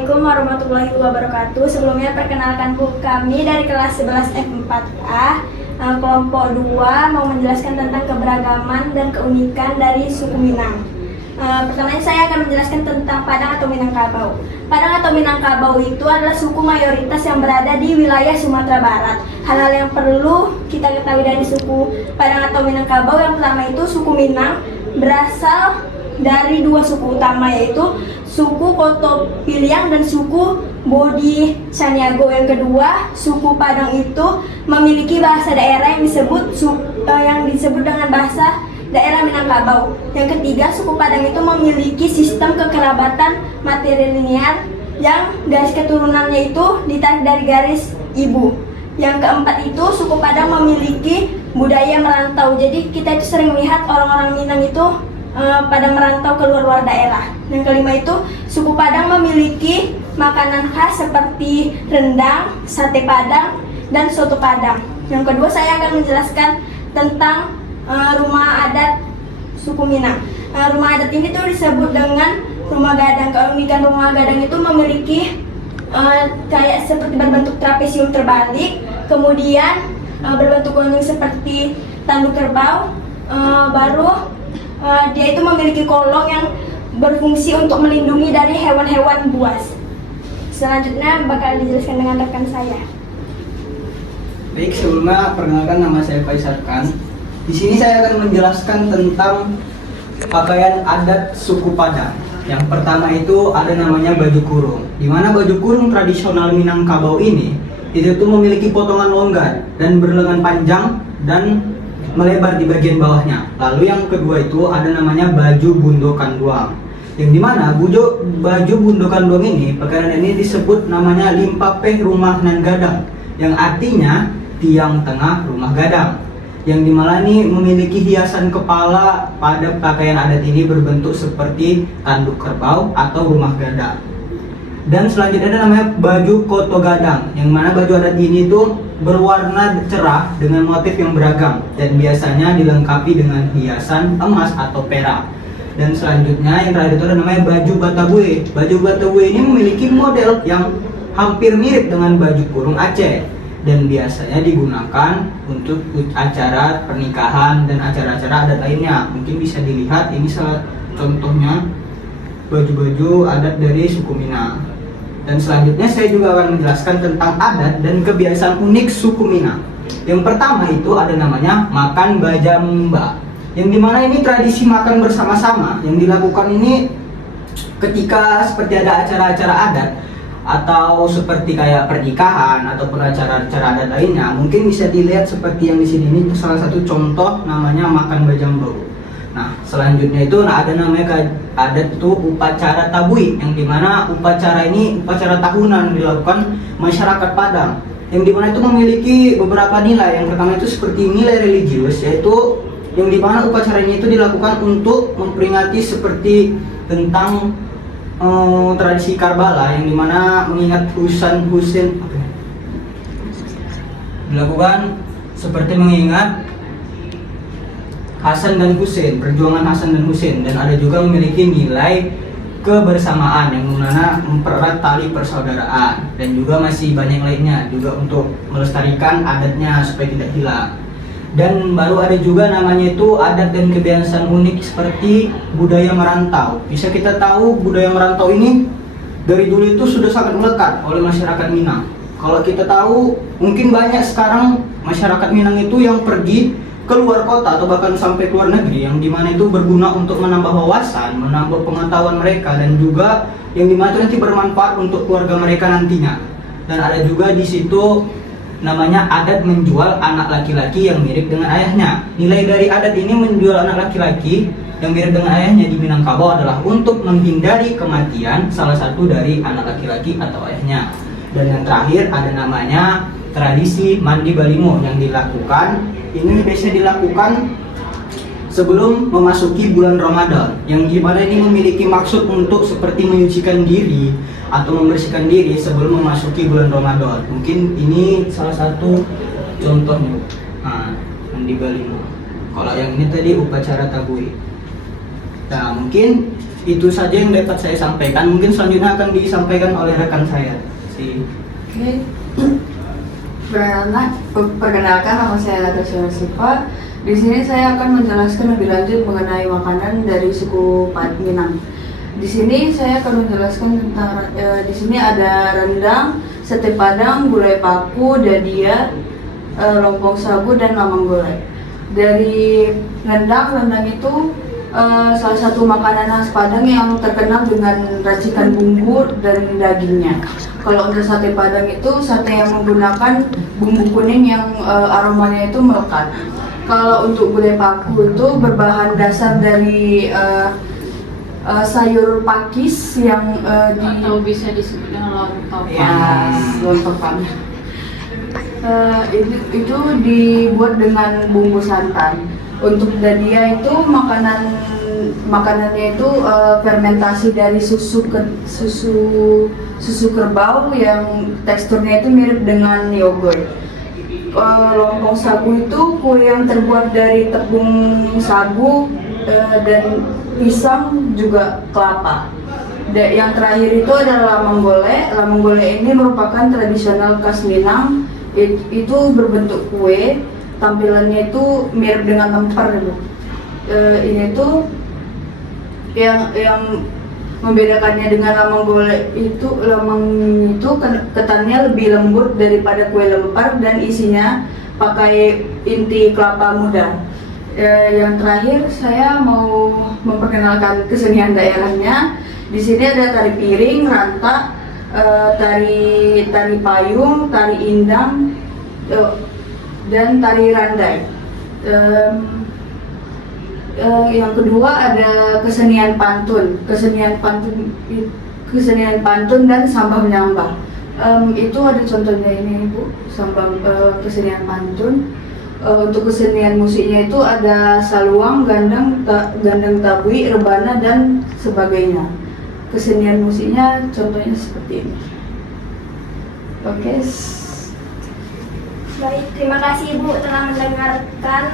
Assalamualaikum warahmatullahi wabarakatuh. Sebelumnya perkenalkan kami dari kelas 11 F4A kelompok 2 mau menjelaskan tentang keberagaman dan keunikan dari suku Minang. Pertama saya akan menjelaskan tentang Padang atau Minangkabau. Padang atau Minangkabau itu adalah suku mayoritas yang berada di wilayah Sumatera Barat. Hal-hal yang perlu kita ketahui dari suku Padang atau Minangkabau, yang pertama itu suku Minang berasal dari dua suku utama, yaitu suku Kotopiliang dan suku Bodi Sanyago. Yang kedua, suku Padang itu memiliki bahasa daerah yang disebut dengan bahasa daerah Minangkabau. Yang ketiga, suku Padang itu memiliki sistem kekerabatan matrilinear yang garis keturunannya itu ditarik dari garis ibu. Yang keempat itu, suku Padang memiliki budaya merantau. Jadi kita itu sering melihat orang-orang Minang itu pada merantau ke luar daerah. Yang kelima itu, suku Padang memiliki makanan khas seperti rendang, sate Padang, dan soto Padang. Yang kedua, saya akan menjelaskan tentang rumah adat suku Minang. Rumah adat ini tuh disebut dengan rumah gadang. Keunikan rumah gadang itu memiliki kayak seperti berbentuk trapesium terbalik, kemudian berbentuk gunung seperti tanduk kerbau, dia itu memiliki kolong yang berfungsi untuk melindungi dari hewan-hewan buas. Selanjutnya bakal dijelaskan dengan rekan saya. Baik, sebelumnya perkenalkan, nama saya Faisal Khan. Di sini saya akan menjelaskan tentang pakaian adat suku Padang. Yang pertama itu ada namanya baju kurung. Di mana baju kurung tradisional Minangkabau ini itu memiliki potongan longgar dan berlengan panjang dan melebar di bagian bawahnya. Lalu yang kedua itu ada namanya baju bundo kanduang, yang dimana baju bundo kanduang ini, pakaian ini disebut namanya limpapeh rumah nan gadang, yang artinya tiang tengah rumah gadang, yang dimana ini memiliki hiasan kepala pada pakaian adat ini berbentuk seperti tanduk kerbau atau rumah gadang. Dan selanjutnya ada namanya baju koto gadang, yang mana baju adat ini tuh berwarna cerah dengan motif yang beragam dan biasanya dilengkapi dengan hiasan emas atau perak. Dan selanjutnya yang terakhir itu ada namanya baju Batabué. Baju Batabué ini memiliki model yang hampir mirip dengan baju kurung Aceh dan biasanya digunakan untuk acara pernikahan dan acara-acara adat lainnya. Mungkin bisa dilihat, ini salah contohnya baju-baju adat dari suku Minang. Dan selanjutnya saya juga akan menjelaskan tentang adat dan kebiasaan unik suku Minang. Yang pertama itu ada namanya makan bajamba, yang dimana ini tradisi makan bersama-sama yang dilakukan ini ketika seperti ada acara-acara adat atau seperti kayak pernikahan ataupun acara-acara adat lainnya. Mungkin bisa dilihat seperti yang di sini, ini salah satu contoh namanya makan bajamba. Nah, selanjutnya itu ada namanya adat itu upacara tabui, yang dimana upacara ini upacara tahunan dilakukan masyarakat Padang, yang dimana itu memiliki beberapa nilai. Yang pertama itu seperti nilai religius, yaitu yang dimana upacara ini itu dilakukan untuk memperingati seperti tentang tradisi Karbala, yang dimana mengingat Husain dilakukan seperti mengingat Hasan dan Husain, perjuangan Hasan dan Husain. Dan ada juga memiliki nilai kebersamaan yang mana mempererat tali persaudaraan, dan juga masih banyak lainnya juga untuk melestarikan adatnya supaya tidak hilang. Dan baru ada juga namanya itu adat dan kebiasaan unik seperti budaya merantau. Bisa kita tahu budaya merantau ini dari dulu itu sudah sangat melekat oleh masyarakat Minang. Kalau kita tahu, mungkin banyak sekarang masyarakat Minang itu yang pergi keluar kota atau bahkan sampai ke luar negeri, yang dimana itu berguna untuk menambah wawasan, menambah pengetahuan mereka, dan juga yang dimana itu nanti bermanfaat untuk keluarga mereka nantinya. Dan ada juga di situ namanya adat menjual anak laki-laki yang mirip dengan ayahnya. Nilai dari adat ini menjual anak laki-laki yang mirip dengan ayahnya di Minangkabau adalah untuk menghindari kematian salah satu dari anak laki-laki atau ayahnya. Dan yang terakhir ada namanya tradisi mandi balimo, yang dilakukan ini biasa dilakukan sebelum memasuki bulan Ramadan, yang dimana ini memiliki maksud untuk seperti menyucikan diri atau membersihkan diri sebelum memasuki bulan Ramadan. Mungkin ini salah satu contohnya. Nah, mandi balimo. Kalau yang ini tadi upacara tabui. Nah, mungkin itu saja yang dapat saya sampaikan. Mungkin selanjutnya akan disampaikan oleh rekan saya. Oke. Perkenalkan, nama saya Tasya Siva. Di sini saya akan menjelaskan lebih lanjut mengenai makanan dari suku Minang. Di sini saya akan menjelaskan tentang di sini ada rendang, sate padang, gulai paku, dadia, lompong sagu dan lamang golek. Dari rendang itu salah satu makanan khas Padang yang terkenal dengan racikan bumbu dan dagingnya. Kalau untuk sate Padang itu sate yang menggunakan bumbu kuning yang aromanya itu melekat. Kalau untuk gulai paku itu berbahan dasar dari sayur pakis yang atau bisa disebut dengan lontong. Lontong. Itu dibuat dengan bumbu santan. Untuk dadia itu makanannya itu fermentasi dari susu kerbau yang teksturnya itu mirip dengan yogurt. Lompong sagu itu kue yang terbuat dari tepung sagu dan pisang juga kelapa. Yang terakhir itu adalah lamang golek. Lamang golek ini merupakan tradisional khas Minang. Itu berbentuk kue, tampilannya itu mirip dengan lemper. Ini tuh yang membedakannya dengan lamang golek itu, ketannya lebih lembut daripada kue lemper dan isinya pakai inti kelapa muda. Yang terakhir saya mau memperkenalkan kesenian daerahnya. Di sini ada tari piring, rantak, tari payung, tari indang, dan tari randai. Yang kedua ada kesenian pantun dan sambang menyambang. Itu ada contohnya ini Bu, sambang kesenian pantun. Untuk kesenian musiknya itu ada saluang, gandang tabui, rebana dan sebagainya. Kesenian musiknya contohnya seperti ini. Oke. Baik, terima kasih Ibu telah mendengarkan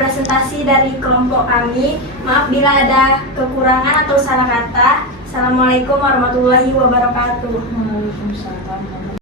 presentasi dari kelompok kami. Maaf bila ada kekurangan atau salah kata. Assalamualaikum warahmatullahi wabarakatuh. Waalaikumsalam.